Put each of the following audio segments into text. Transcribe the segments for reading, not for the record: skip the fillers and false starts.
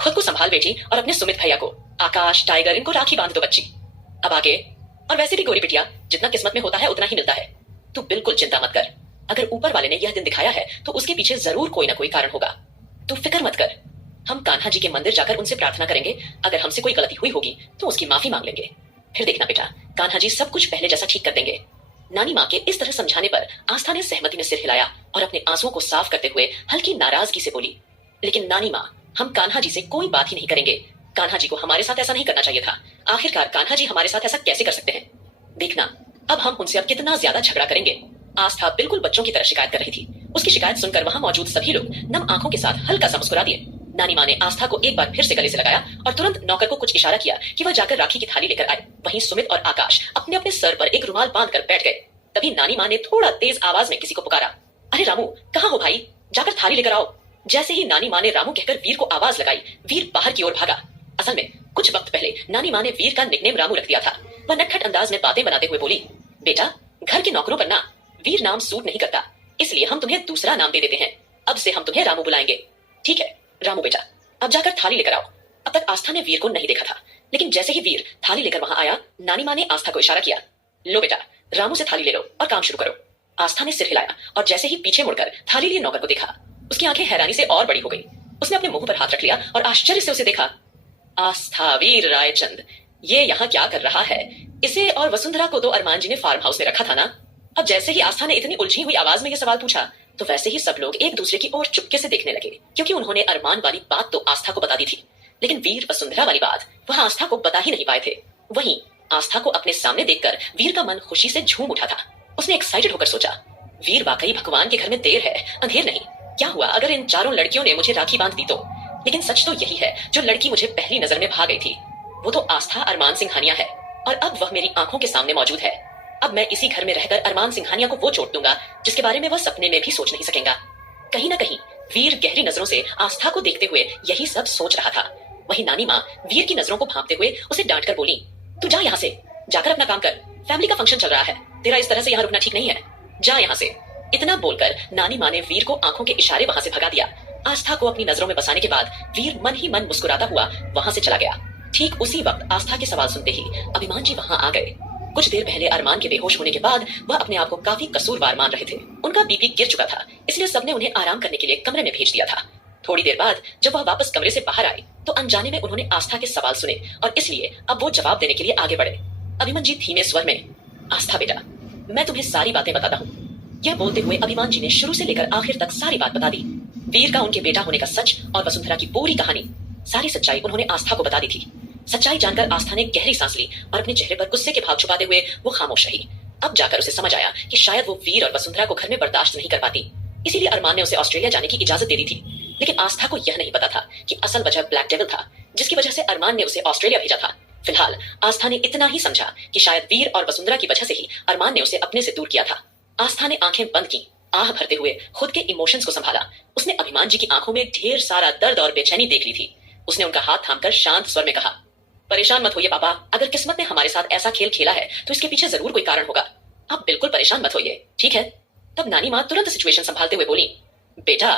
खुद को संभाल बेटी और अपने सुमित भैया को, आकाश, टाइगर, इनको राखी बांध दो बच्ची। अब आगे। और वैसे भी गोरी बिटिया, जितना किस्मत में होता है उतना ही मिलता है। तू बिल्कुल चिंता मत कर। अगर ऊपर वाले ने यह दिन दिखाया है तो उसके पीछे जरूर कोई ना कोई कारण होगा। तू फिक्र मत कर। हम कान्हा जी के मंदिर जाकर उनसे प्रार्थना करेंगे। अगर हमसे कोई गलती हुई होगी तो उसकी माफी मांग लेंगे। फिर देखना बेटा, कान्हा जी सब कुछ पहले जैसा ठीक कर देंगे। नानी माँ के इस तरह समझाने पर आस्था ने सहमति में सिर हिलाया और अपने आंसुओं को साफ करते हुए हल्की नाराजगी से बोली, लेकिन नानी माँ, हम कान्हा जी से कोई बात ही नहीं करेंगे। कान्हा जी को हमारे साथ ऐसा नहीं करना चाहिए था। आखिरकार कान्हा जी हमारे साथ ऐसा कैसे कर सकते हैं? देखना, अब हम उनसे अब कितना ज्यादा झगड़ा करेंगे। आस्था बिल्कुल बच्चों की तरह शिकायत कर रही थी। उसकी शिकायत सुनकर वहां मौजूद सभी लोग नम आंखों के साथ हल्का सा मुस्कुरा दिए। नानी माँ ने आस्था को एक बार फिर से गले से लगाया और तुरंत नौकर को कुछ इशारा किया कि वह जाकर राखी की थाली लेकर आए। वहीं सुमित और आकाश अपने अपने सर पर एक रुमाल बांधकर बैठ गए। तभी नानी माँ ने थोड़ा तेज आवाज में किसी को पुकारा, अरे रामू, कहाँ हो भाई? जाकर थाली लेकर आओ। जैसे ही नानी माँ ने रामू कहकर वीर को आवाज लगाई, वीर बाहर की ओर भागा। असल में कुछ वक्त पहले नानी माँ ने वीर का निकनेम रामू रख दिया था। वह नटखट अंदाज में बातें बनाते हुए बोली, बेटा, घर के नौकरों पर ना वीर नाम सूट नहीं करता, इसलिए हम तुम्हें दूसरा नाम दे देते हैं। अब से हम तुम्हें रामू बुलाएंगे। ठीक है रामू बेटा, अब जाकर थाली लेकर आओ। अब तक आस्था ने वीर को नहीं देखा था, लेकिन जैसे ही वीर थाली लेकर वहां आया, नानी माँ ने आस्था को इशारा किया, लो बेटा, रामू से थाली ले लो और काम शुरू करो। आस्था ने सिर हिलाया और जैसे ही पीछे मुड़कर थाली लिए नौकर को देखा, उसकी आंखें हैरानी से और बड़ी हो गई। उसने अपने मुंह पर हाथ रख लिया और आश्चर्य से उसे देखा। आस्था, वीर रायचंद, ये यहाँ क्या कर रहा है? इसे और वसुंधरा को तो अरमान जी ने फार्म हाउस में रखा था ना? अब जैसे ही आस्था ने इतनी उलझी हुई आवाज में यह सवाल पूछा, तो वैसे ही सब लोग एक दूसरे की ओर चुपके से देखने लगे, क्योंकि उन्होंने अरमान वाली बात तो आस्था को बता दी थी, लेकिन वीर वसुंधरा वाली बात वह आस्था को बता ही नहीं पाए थे। वहीं आस्था को अपने सामने देखकर वीर का मन खुशी से झूम उठा था। उसने एक्साइटेड होकर सोचा, वीर वाकई भगवान के घर में देर है, अंधेर नहीं। क्या हुआ अगर इन चारों लड़कियों ने मुझे राखी बांध दी तो? लेकिन सच तो यही है, जो लड़की मुझे पहली नजर में भा गई थी वो तो आस्था अरमान सिंघानिया है, और अब वह मेरी आंखों के सामने मौजूद है। अब मैं इसी घर में रहकर अरमान सिंघानिया को वो चोट दूंगा जिसके बारे में वह सपने में भी सोच नहीं सकेगा। कहीं ना कहीं वीर गहरी नजरों से आस्था को देखते हुए यही सब सोच रहा था। वहीं नानी माँ वीर की नजरों को भांपते हुए उसे डांट कर बोली, तू जा यहाँ से, जाकर अपना काम कर, फैमिली का फंक्शन चल रहा है, तेरा इस तरह से यहाँ रुकना ठीक नहीं है, जा यहाँ से। इतना बोलकर नानी माँ ने वीर को आंखों के इशारे वहां से भगा दिया। आस्था को अपनी नजरों में बसाने के बाद वीर मन ही मन मुस्कुराता हुआ वहां से चला गया। ठीक उसी वक्त आस्था के सवाल सुनते ही अभिमान जी वहां आ गए। कुछ देर पहले अरमान के बेहोश होने के बाद वह अपने आप को काफी कसूरवार मान रहे थे। उनका बीपी गिर चुका था, इसलिए सबने उन्हें आराम करने के लिए कमरे में भेज दिया था। थोड़ी देर बाद जब वह वापस कमरे से बाहर आए तो अनजाने में उन्होंने आस्था के सवाल सुने और इसलिए अब वो जवाब देने के लिए आगे बढ़े। अभिमान जी धीमे स्वर में, आस्था बेटा, मैं तुम्हें सारी बातें बताता हूँ। यह बोलते हुए अभिमान जी ने शुरू से लेकर आखिर तक सारी बात बता दी। वीर का उनके बेटा होने का सच और वसुंधरा की पूरी कहानी, सारी सच्चाई उन्होंने आस्था को बता दी थी। सच्चाई जानकर आस्था ने गहरी सांस ली और अपने चेहरे पर गुस्से के भाव छुपाते हुए वो खामोश रही। अब जाकर उसे समझ आया कि शायद वो वीर और वसुंधरा को घर में बर्दाश्त नहीं कर पाती, इसीलिए अरमान ने उसे ऑस्ट्रेलिया जाने की इजाजत दे दी थी। लेकिन आस्था को यह नहीं पता था कि असल वजह ब्लैक डेविल था, जिसकी वजह से अरमान ने उसे ऑस्ट्रेलिया भेजा था। फिलहाल आस्था ने इतना ही समझा कि शायद वीर और वसुंधरा की वजह से ही अरमान ने उसे अपने से दूर किया था। आस्था ने आंखें बंद की, आह भरते हुए खुद के इमोशंस को संभाला। उसने अभिमान जी की आंखों में ढेर सारा दर्द और बेचैनी देख ली थी। उसने उनका हाथ थामकर शांत स्वर में कहा, परेशान मत होइए पापा, अगर किस्मत ने हमारे साथ ऐसा खेल खेला है तो इसके पीछे जरूर कोई कारण होगा। आप बिल्कुल परेशान मत होइए, ठीक है? तब नानी माँ तुरंत सिचुएशन संभालते हुए बोली, बेटा,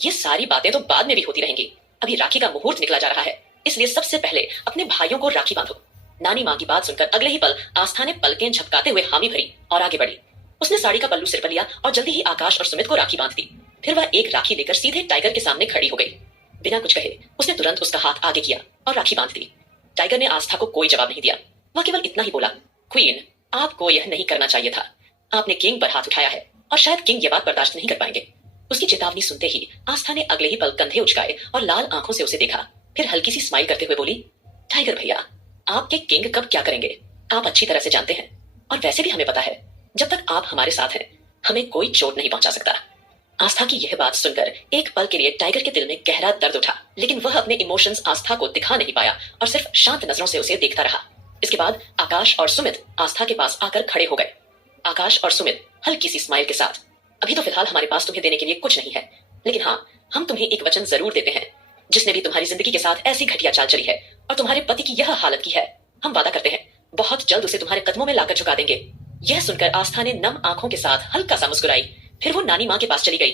ये सारी बातें तो बाद में भी होती रहेंगी, अभी राखी का मुहूर्त निकला जा रहा है, इसलिए सबसे पहले अपने भाइयों को राखी बांधो। नानी माँ की बात सुनकर अगले ही पल आस्था ने पलकें झपकाते हुए हामी भरी और आगे बढ़ी। उसने साड़ी का पल्लू सिर पर लिया और जल्दी ही आकाश और सुमित को राखी बांध दी। फिर वह एक राखी लेकर सीधे टाइगर के सामने खड़ी हो गई। बिना कुछ कहे उसने तुरंत उसका हाथ आगे किया और राखी बांध दी। टाइगर ने आस्था को कोई जवाब नहीं दिया, वह केवल इतना ही बोला, क्वीन, आपको यह नहीं करना चाहिए था। आपने किंग पर हाथ उठाया है और शायद किंग ये बात बर्दाश्त नहीं कर पाएंगे। उसकी चेतावनी सुनते ही आस्था ने अगले ही पल कंधे उचकाए और लाल आंखों से उसे देखा। फिर हल्की सी स्माइल करते हुए बोली, टाइगर भैया, आपके किंग कब क्या करेंगे आप अच्छी तरह से जानते हैं, और वैसे भी हमें पता है जब तक आप हमारे साथ हैं हमें कोई चोट नहीं पहुंचा सकता। आस्था की यह बात सुनकर एक पल के लिए टाइगर के दिल में गहरा दर्द उठा, लेकिन वह अपने इमोशंस आस्था को दिखा नहीं पाया और सिर्फ शांत नजरों से उसे देखता रहा। इसके बाद आकाश और सुमित आस्था के पास आकर खड़े हो गए। आकाश और सुमित हल्की सी स्माइल के साथ, अभी तो फिलहाल हमारे पास तुम्हें देने के लिए कुछ नहीं है, लेकिन हाँ, हम तुम्हें एक वचन जरूर देते हैं। जिसने भी तुम्हारी जिंदगी के साथ ऐसी घटिया चाल चली है और तुम्हारे पति की यह हालत की है, हम वादा करते हैं बहुत जल्द उसे तुम्हारे कदमों में लाकर झुका देंगे। यह सुनकर आस्था ने नम आंखों के साथ हल्का सा मुस्कुराई। फिर वो नानी माँ के पास चली गई।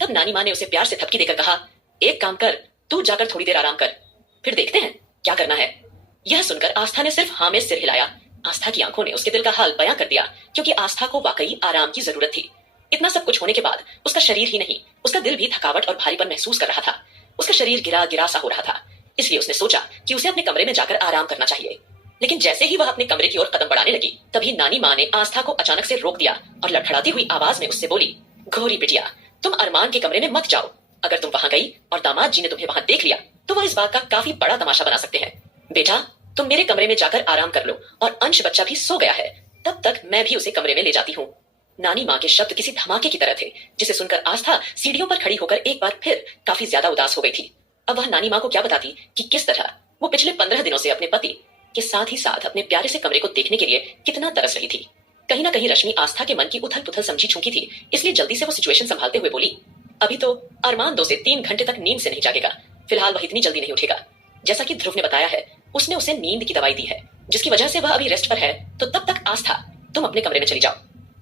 तब नानी माँ ने उसे प्यार से थपकी देकर कहा, एक काम कर, तू जाकर थोड़ी देर आराम कर, फिर देखते हैं क्या करना है। यह सुनकर आस्था ने सिर्फ हाँ में सिर हिलाया। आस्था की आंखों ने उसके दिल का हाल बयां कर दिया, क्योंकि आस्था को वाकई आराम की जरूरत थी। इतना सब कुछ होने के बाद उसका शरीर ही नहीं, उसका दिल भी थकावट और भारीपन महसूस कर रहा था। उसका शरीर गिरा गिरा सा हो रहा था। इसलिए उसने सोचा कि उसे अपने कमरे में जाकर आराम करना चाहिए। लेकिन जैसे ही वह अपने कमरे की ओर कदम बढ़ाने लगी, तभी नानी माँ ने आस्था को अचानक से रोक दिया और लड़खड़ाती हुई आवाज में उससे बोली, घोरी बिटिया, तुम अरमान के कमरे में मत जाओ। अगर तुम वहां गई और दामाद जी ने तुम्हें वहां देख लिया तो वह इस बात का काफी बड़ा तमाशा बना सकते हैं। बेटा, तुम मेरे कमरे में जाकर आराम कर लो, और अंश बच्चा भी सो गया है, तब तक मैं भी उसे कमरे में ले जाती हूँ। नानी माँ के शब्द किसी धमाके की तरह थे, जिसे सुनकर आस्था सीढ़ियों पर खड़ी होकर एक बार फिर काफी ज्यादा उदास हो गई थी। अब वह नानी माँ को क्या बताती कि किस तरह वो पिछले 15 दिनों से अपने पति के साथ ही साथ अपने प्यारे से कमरे को देखने के लिए कितना तरस रही थी। कहीं ना कहीं रश्मि आस्था के मन की उथल पुथल समझी चुकी थी, इसलिए जल्दी से वो सिचुएशन संभालते हुए बोली, अभी तो अरमान 2 से 3 घंटे तक नींद से नहीं जागेगा। फिलहाल वह इतनी जल्दी नहीं उठेगा। जैसा कि ध्रुव ने बताया है, उसने उसे नींद की दवाई दी है, जिसकी वजह से वह अभी रेस्ट पर है। तो तब तक आस्था, तुम अपने कमरे में चली जाओ।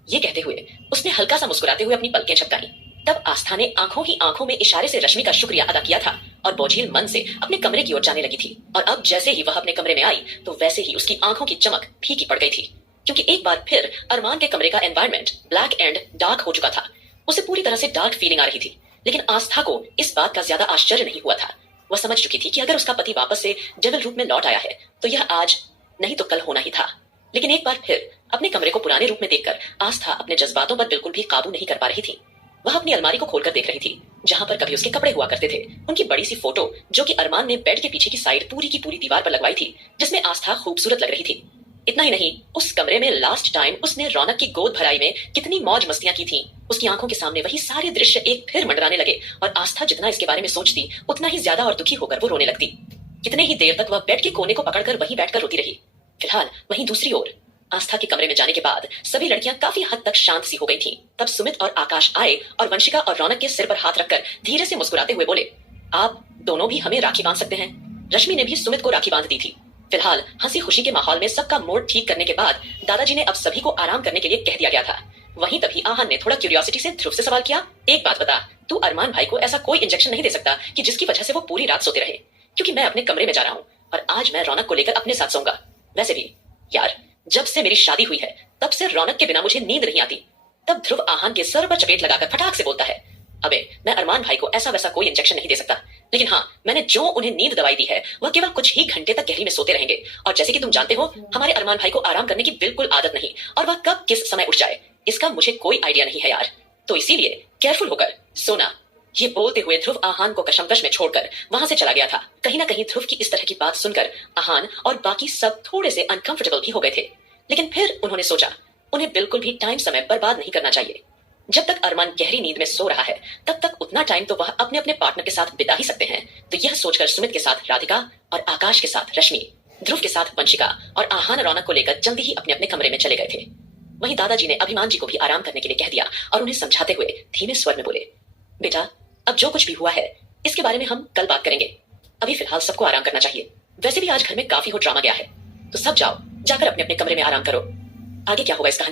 ये कहते हुए उसने हल्का सा मुस्कुराते हुए अपनी पलकें झपकाई। तब आस्था ने आंखों ही आंखों में इशारे से रश्मि का शुक्रिया अदा किया था और बोझिल मन से अपने कमरे की ओर जाने लगी थी। और अब जैसे ही वह अपने कमरे में आई तो वैसे ही उसकी आंखों की चमक फीकी पड़ गई थी, क्योंकि एक बार फिर अरमान के कमरे का एनवायरनमेंट ब्लैक एंड डार्क हो चुका था। उसे पूरी तरह से डार्क फीलिंग आ रही थी, लेकिन आस्था को इस बात का ज्यादा आश्चर्य नहीं हुआ था। वह समझ चुकी थी कि अगर उसका पति वापस से डेविल रूप में लौट आया है तो यह आज नहीं तो कल होना ही था। लेकिन एक बार फिर अपने कमरे को पुराने रूप में देखकर आस्था अपने जज्बातों पर बिल्कुल भी काबू नहीं कर पा रही थी। वह अपनी अलमारी को खोलकर देख रही थी, जहां पर कभी उसके कपड़े हुआ करते थे। उनकी बड़ी सी फोटो जो कि अरमान ने बेड के पीछे की साइड पूरी की पूरी दीवार पर लगवाई थी, जिसमें आस्था खूबसूरत लग रही थी। इतना ही नहीं, उस कमरे में लास्ट टाइम उसने रौनक की गोद भराई में कितनी मौज मस्तियां की थी। उसकी आंखों के सामने वही सारे दृश्य एक फिर मंडराने लगे और आस्था जितना इसके बारे में सोचती उतना ही ज्यादा और दुखी होकर वो रोने लगती। कितने ही देर तक वह बेड के कोने को पकड़कर वहीं बैठकर रोती रही। फिलहाल वहीं दूसरी ओर आस्था के कमरे में जाने के बाद सभी लड़कियां काफी हद तक शांत सी हो गई थीं। तब सुमित और आकाश आए और वंशिका और रौनक के सिर पर हाथ रखकर धीरे से मुस्कुराते हुए बोले, आप दोनों भी हमें राखी बांध सकते हैं। रश्मि ने भी सुमित को राखी बांध दी थी। फिलहाल हंसी खुशी के माहौल में सबका मूड ठीक करने के बाद दादाजी ने अब सभी को आराम करने के लिए कह दिया गया था। वहीं तभी आहन ने थोड़ा क्यूरियोसिटी से ध्रुव से सवाल किया, एक बात बता, तू अरमान भाई को ऐसा कोई इंजेक्शन नहीं दे सकता कि जिसकी वजह से वो पूरी रात सोते रहे? क्योंकि मैं अपने कमरे में जा रहा हूँ और आज मैं रौनक को लेकर अपने साथ सोऊंगा। वैसे भी यार, जब से मेरी शादी हुई है तब से रौनक के बिना मुझे नींद नहीं आती। तब ध्रुव आहन के सर पर चपेट लगाकर फटाक से बोलता है, अबे मैं अरमान भाई को ऐसा वैसा कोई इंजेक्शन नहीं दे सकता, लेकिन हाँ, मैंने जो उन्हें नींद दवाई दी है वह केवल कुछ ही घंटे तक गहरी में सोते रहेंगे। और जैसे कि तुम जानते हो, हमारे अरमान भाई को आराम करने की बिल्कुल आदत नहीं, और वह कब किस समय उठ जाए इसका मुझे कोई आइडिया नहीं है यार। तो इसीलिए केयरफुल होकर सोना। ये बोलते हुए ध्रुव आहान को कशमकश में छोड़कर वहां से चला गया था। कहीं ना कहीं ध्रुव की इस तरह की बात सुनकर आहान और बाकी सब थोड़े से अनकंफर्टेबल भी हो गए थे, लेकिन फिर उन्होंने सोचा उन्हें बिल्कुल भी टाइम समय बर्बाद नहीं करना चाहिए। जब तक अरमान गहरी नींद में सो रहा है तब तक उतना टाइम तो वह अपने अपने पार्टनर के साथ बिता ही सकते हैं। तो यह सोचकर सुमित के साथ राधिका और आकाश के साथ रश्मि, ध्रुव के साथ वंशिका और आहान रौनक को लेकर जल्दी ही अपने अपने कमरे में चले गए थे। वहीं दादाजी ने अभिमान जी को भी आराम करने के लिए कह दिया और उन्हें समझाते हुए धीमे स्वर में बोले, बेटा, अब जो कुछ भी हुआ है इसके बारे में हम कल बात करेंगे। अभी फिलहाल सबको आराम करना चाहिए। वैसे भी आज घर में काफी हो ड्रामा गया है, तो सब जाओ, जाकर अपने अपने कमरे में आराम करो। आगे क्या होगा इस कहानी